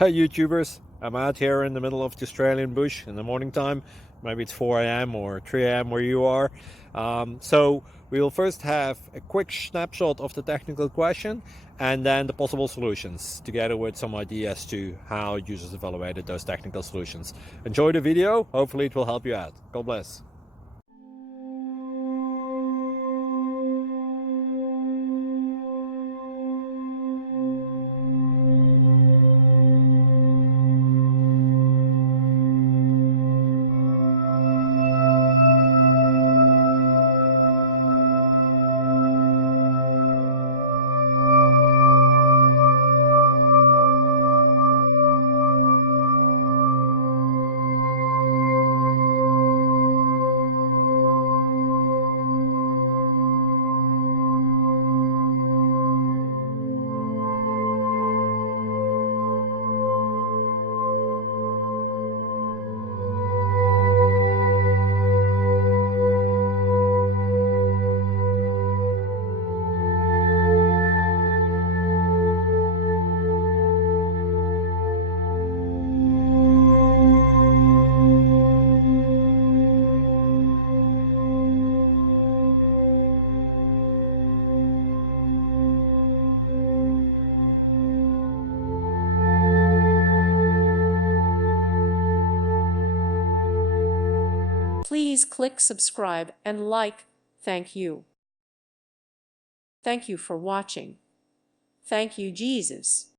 Hey YouTubers, I'm out here in the middle of the Australian bush in the morning time. Maybe it's 4 a.m. or 3 a.m. where you are. So we'll first have a quick snapshot of the technical question and then the possible solutions, together with some ideas to how users evaluated those technical solutions. Enjoy the video, hopefully it will help you out. God bless. Please click subscribe and like. Thank you. Thank you for watching. Thank you, Jesus.